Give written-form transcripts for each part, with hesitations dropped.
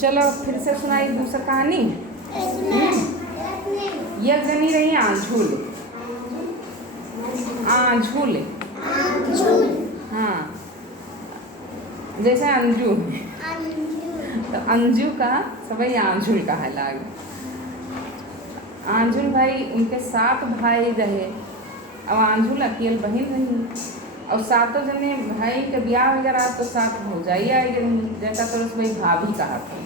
चलो फिर से सुनाई दूसरी कहानी। एक जनी रही आंझूल। आंझूल, हाँ, जैसे अंजू, तो अंजू का सभी आंझूल कहा लाग। आंझूल भाई उनके 7 भाई रहे, अब आंझूल अकेल बहन रही। और 7 जने भाई के ब्याह वगैरह तो 7 भौजाई आई रही, जैसा तो भाई भाभी कहा था।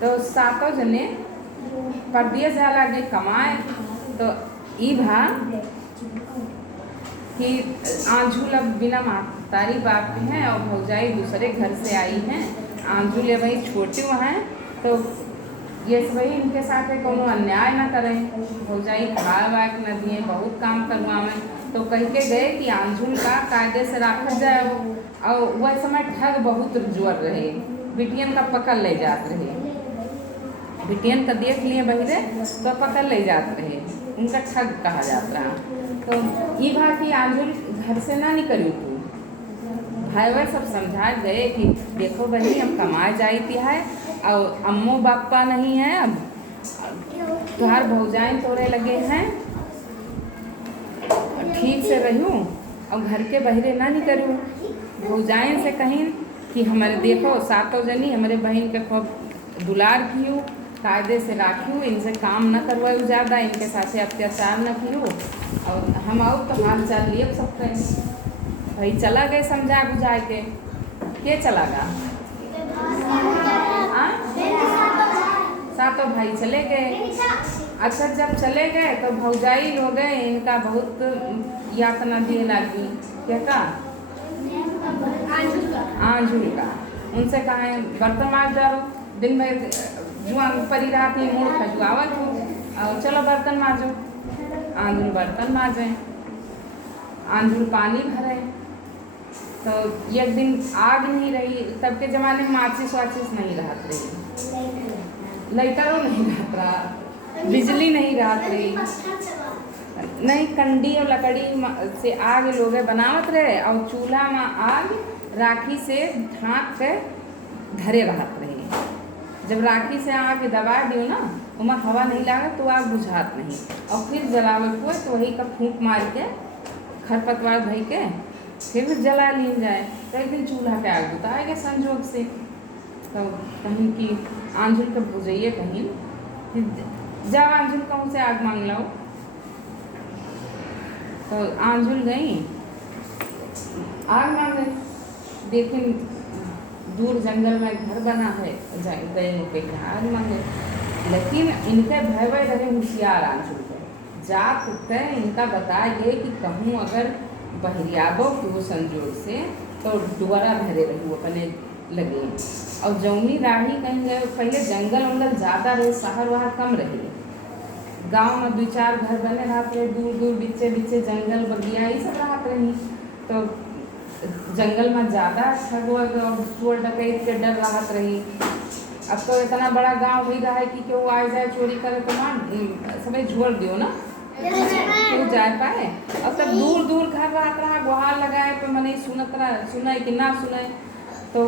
तो 7 जने परदेश जा लगे कमाए। तो ई भा कि आंझूल अब बिना तारी बाप के हैं और भौजाई दूसरे घर से आई हैं। आंझूल वही छोटी हैं, तो ये वही इनके साथ कोनो अन्याय ना करें, भौजाई खाए वाए न दिए, बहुत काम करवावें। तो कह के गए कि आंझूल का कायदे से रखा जाए। और वह समय ठग बहुत जोर रहे, बिटियन का पकड़ ले जात रहे, बिटियन का देख लिए बहिरे तो पकड़ ले जात रहे, उनका ठग कहा जाता रहा। तो ये बात कि आंझूल घर से ना निकली तू। भाई भाई सब समझा गए कि देखो बहनी हम कमाए जाती है और अम्मो बापा नहीं है, अब तुम्हार भौजाएं तोड़े लगे हैं, ठीक से रहूं और घर के बहरे ना निकलूं। भौजाएं से कहीं कि हमारे देखो 7 जनी हमारे बहन के खूब दुलार कियो, कायदे से राखियो, इनसे काम न करवाओ ज़्यादा, इनके साथ अत्याचार न कियो, और हम आओ तो हाल चाल लिए सकते हैं। भाई चला गए समझा बुझा के चला गा। 7 भाई चले गए। अच्छा जब चले गए तो भौजाई हो गए, इनका बहुत यातना दिए लगी। क्या का आंझूल का उनसे कहा बर्तन मार जाओ, दिन में जुआन परी रात में मुड़ खजुआवत हो, और चलो बर्तन माजो। आंझूल बर्तन माजे, आंझूल पानी भरे। तो एक दिन आग नहीं रही, तब के ज़माने में माचिस वाचिस नहीं रहत रही, लाइटरों नहीं रहत रहा, बिजली नहीं रहत रही, नहीं कंडी और लकड़ी से आग लोग बनावत रहे, और चूल्हा में आग राखी से ढाँक के धरे रहत रहे। जब राखी से आग दबा दियो ना, उमा हवा नहीं लागत तो आग बुझात नहीं, और फिर जलावट हुए तो वही का फूंक मार के खरपतवार धई के फिर जला ली जाए। तो एक दिन चूल्हा के आग बुताएगा संजोग से। तो कहीं कि आंझूल के भुजैये कहीं जब आंझूल कहूँ से आग मांग लो। तो आंझूल गई आग मांगे, देखें दूर जंगल में घर बना है, गए पे आग मांगे। लेकिन इनके भय भय रहे होशियार आंझूल के, जात के इनका बताया गए कि कहूँ अगर बहरियाबो वो संजोग से तो दोबारा भरे रहूँ अपने लगे। और जौनी राही कहीं गए, पहले जंगल वंगल ज़्यादा रहे, शहर वहाँ कम रहे, गांव में 2-4 घर बने रहते रहे, दूर दूर बीचे बीचे जंगल बगिया ये सब रहते रही। तो जंगल में ज़्यादा ठग चोर डकैत के डर रहत रही। अब तो इतना बड़ा गांव भी रहा है कि क्यों आ जाए चोरी करे तो मान सब झोड़ दियो ना, क्यों जाए पाए। अब तब दूर दूर घर रहत रहा, गुहार लगाए पे मने सुनत रहा, सुने कि ना सुने। तो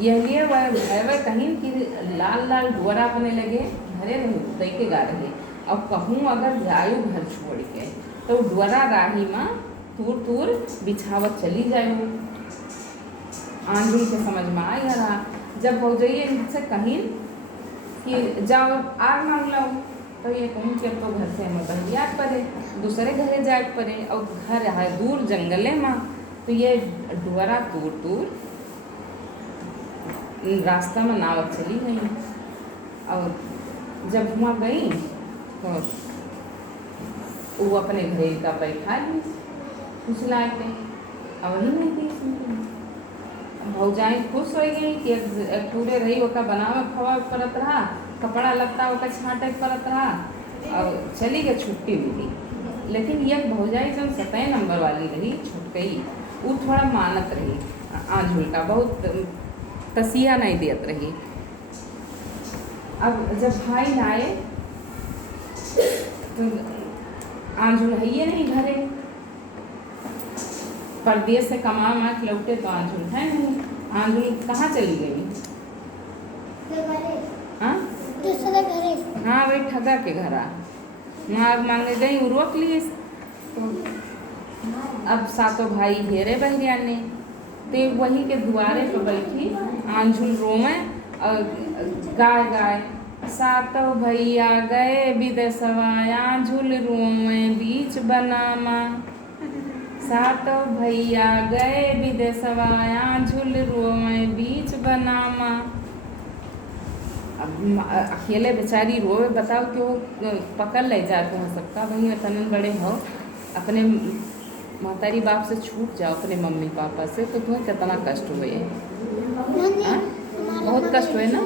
यही वह कहीं कि लाल लाल डोरा अपने लगे घरे रहे के गा रहे। अब कहूँ अगर जायू घर छोड़ के तो डोरा राही में तूर तूर बिछावत चली जाए। आंझूल के समझ में आई रहा। जब हो जाइए इनसे कहीं कि जाओ आग मांग लो, तो ये कहूँ कि तो घर से हमें बहरियात पड़े, दूसरे घरे जाए पड़े, और घर है दूर जंगले में। तो ये डोरा तूर तूर रास्ता में नाव चली गई। और जब वहाँ गई तो वो अपने घरे का बैठा ली फुसला के, और वही नहीं थी सुनती। भौजाएँ खुश हो गई कि एक पूरे रही ओका बनावे खवा पड़त रहा, कपड़ा लत्ता ओका छाँटे पड़त रहा, और चली गई छुट्टी मिली। लेकिन एक भौजाई जब 7 नंबर वाली रही छुटकई, वो थोड़ा मानत रही आंझूल का, बहुत तसिया नहीं देत रही। अब जब भाई आए तो आंझूल है ये नहीं घरे, परदेश से कमा माँ लौटे तो आंझूल है नहीं। आंझूल कहाँ चली गई? हाँ हाँ वही ठगा के घर मांग मांगे गई वो रोक लिए। तो अब सातों भाई घेरे बहरियाने ते वही के दुआरे पर बैठी आंझुल रोवे और गाय गाय सातों भैया गए विदेशवा आंझुल रोवे बीच बनामा। सातों भैया गए विदेशवा आंझुल रोवे बीच बनामा। अब अकेले बेचारी रोवे, बताओ क्यों पकड़ ले जाते हैं सबका। वही तनन बड़े हो अपने महतारी बाप से छूट जाओ अपने मम्मी पापा से तो तुम्हें कितना कष्ट हुए। बहुत कष्ट हुए ना।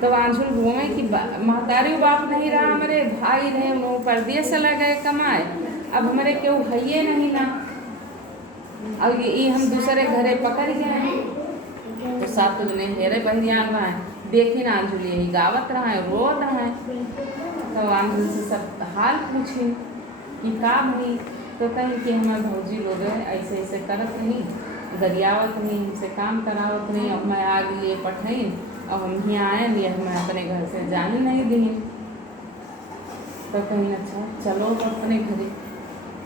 तो आंझुल घूमे कि महतारी बाप नहीं रहा, हमारे भाई रहे उन्होंने परदेश चला गए कमाए, अब हमारे क्यों है नहीं ना। अब ये हम दूसरे घरे पकड़ गए हैं। तो सात जने हेरे बहरियान रहा है, देखी ना आंझुल यही गावत रहा है रो रहा है। तो आंझुल से सब हाल पूछी कि का भाई। तो कहीं कि हमारे भौजी लोग ऐसे ऐसे करत नहीं, गरियावत नहीं, हमसे काम करावत नहीं, अब मैं आग लिए पठाई अब हम यहाँ आए लिए मैं अपने घर से जाने नहीं दी। तो कहीं अच्छा चलो तो अपने घरे।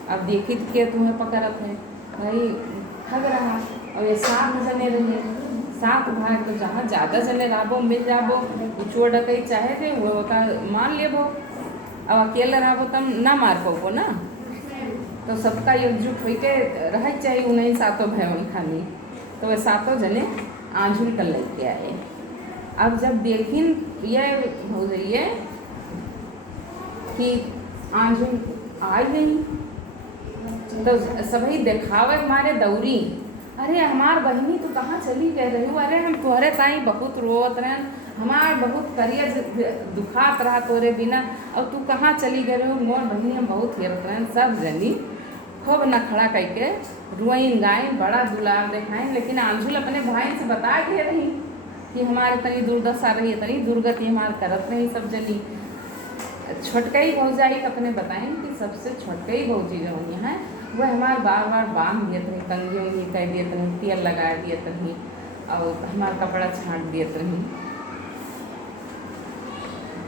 अब देखी के तुम्हें पकड़त है भाई ठग रहा। और ये 7 जने रहे, 7 भाई तो जहाँ ज़्यादा जने रहो मिल जाबो चोर डकई चाहे थे वो का मान लेबो। अब अकेले रहो तब ना मार पाबो ना। तो सबका एकजुट होकर रह चाहिए उन्हें 7 भाई खानी। तो वे 7 जने आंझुल कर लेके आए। अब जब देखिन ये हो गई है कि आंझुल आ गई तो सभी दिखावे हमारे दौरी, अरे हमार बहनी तो कहाँ चली गए रही हो, अरे हम तुम्हारे ताई बहुत रोत रहे, हमार बहुत करिया दुखात रहा तोरे बिना, और तू कहाँ चली गए रही हो मोर बहनी हम बहुत हेरत रहे। सब जनी खूब नखड़ा करके रुआइन गायन बड़ा दुलार दिखाएं। लेकिन आंझुल अपने भाई से बता के रही कि हमारे तनी दुर्दशा रही है, तनी दुर्गति हमार करत रही सब जनी। छोटकई भौजाई अपने बताएं कि सबसे छोटकई भौजी जो है वह हमारे बार बार बांध दियत रही, कंगी उंगी कर दियत रही, तेल लगा दियत रही और हमारा कपड़ा छाँट दियत रही।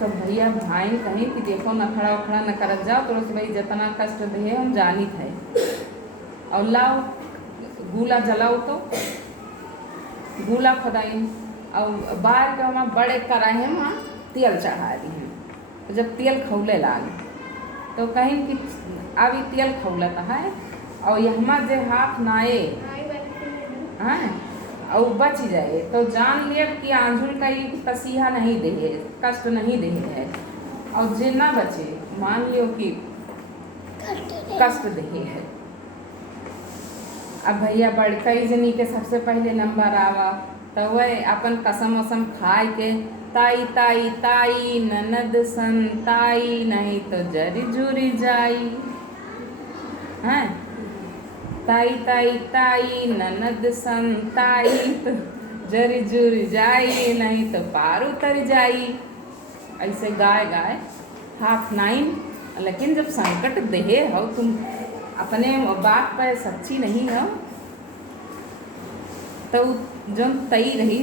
तो भैया भाई कहीं कि देखो नखड़ा उखड़ा न करत जाओ तो भाई जितना कष्ट दे हम जानी थे। और लाओ गूला जलाओ तो गूला खदाई और बाहर के वहाँ बड़े कराहे वहाँ तेल चढ़ा दी हैं। तो जब तेल खौले लागे तो कहीं कि अभी तेल खौलता है और यहाँ जे हाथ नाए हैं और बच जाए तो जान लिया कि आंझुल का ये तसीहा नहीं दे है, कष्ट नहीं दे है। और जे ना बचे मान लियो कि कष्ट दे है। अब भैया बड़कई जनी के सबसे पहले नंबर आवा तो वह अपन कसम वसम खाए के ताई ताई ताई ननद सन ताई नहीं तो जरी जुरी जाई हैं। ताई ताई ताई ननद सन ताई तो जरी जुरी जाई नहीं तो पार उतर जाई। ऐसे गाय गाय हाथ नाइन। लेकिन जब संकट देहे हो तुम अपने बात पर सच्ची नहीं हो तो जो तई रही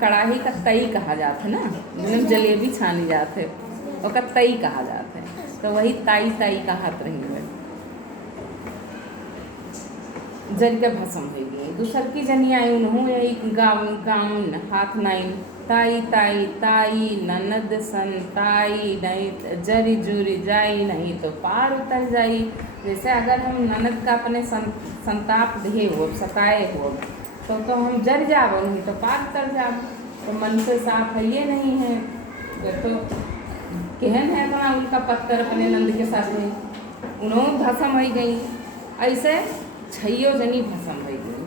कड़ाही का तई कहा जाता है ना, जो जलेबी छानी जाते वो का तई कहा जाता है। तो वही ताई ताई का हाथ रही है जल के भसम हो गई। दूसर की जनी आई उन्होंने यही गाउन हाथ नाइन ताई ताई ताई ननद सन ताई नहीं जरी जुरी जाई नहीं तो पार उतर जाई। जैसे अगर हम ननद का अपने संताप दे हो सताए हो तो हम जर जाओ नहीं तो पार उतर जाओ। तो मन से साफ है ये नहीं है तो कहन है वहाँ उनका पत्थर अपने नंद के साथ में उन्होंने भसम हो गई। ऐसे 6 जनी भसम हो गई।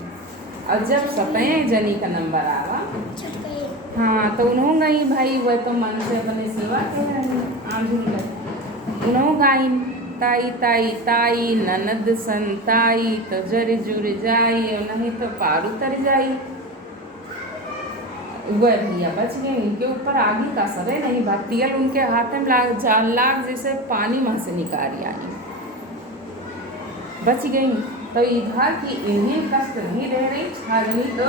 और जब 7 जनी का नंबर आवा हाँ तो उन्होंने गई भाई वह तो मन से अपने सेवा कह रही आंझुल गई। उन्होंने गाई ताई ताई ताई ननद सन ताई तो जरी जुर जाई और नहीं तो पार उतर जाई। वह भैया बच गए, उनके ऊपर आगे का सरे नहीं तेल उनके हाथ में लाग जैसे पानी वहाँ से निकाली आई बच गई। तो इधर की इन्हें कष्ट नहीं दे रही छाजनी तो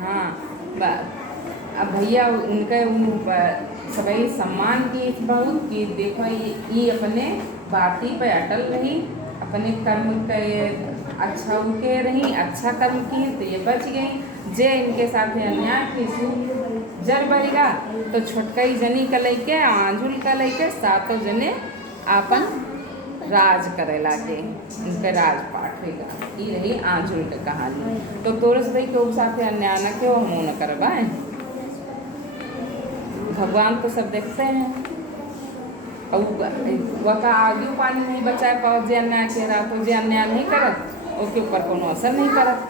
हाँ अब भैया उनके सभी सम्मान की बहुत कि देखो ये अपने बाती पे अटल रही, अपने कर्म के अच्छा उनके रही, अच्छा कर्म किए तो ये बच गई। जे इनके साथ अन्याय की जर बढ़ेगा तो छोटकई जनी का लैके आंजुल का लैके सातों जने आपन राज करे लागे, उनके राजपाट होगा। ये रही आंजुल की कहानी। तो तोरस भाई के साथ अन्याय न क्यों हम न करवाए, भगवान तो सब देखते हैं। और वह का आगे पानी नहीं बचा पाओ जे अन्याय कह रहा, तो जे अन्याय नहीं करत उसके ऊपर कोनो असर नहीं करत।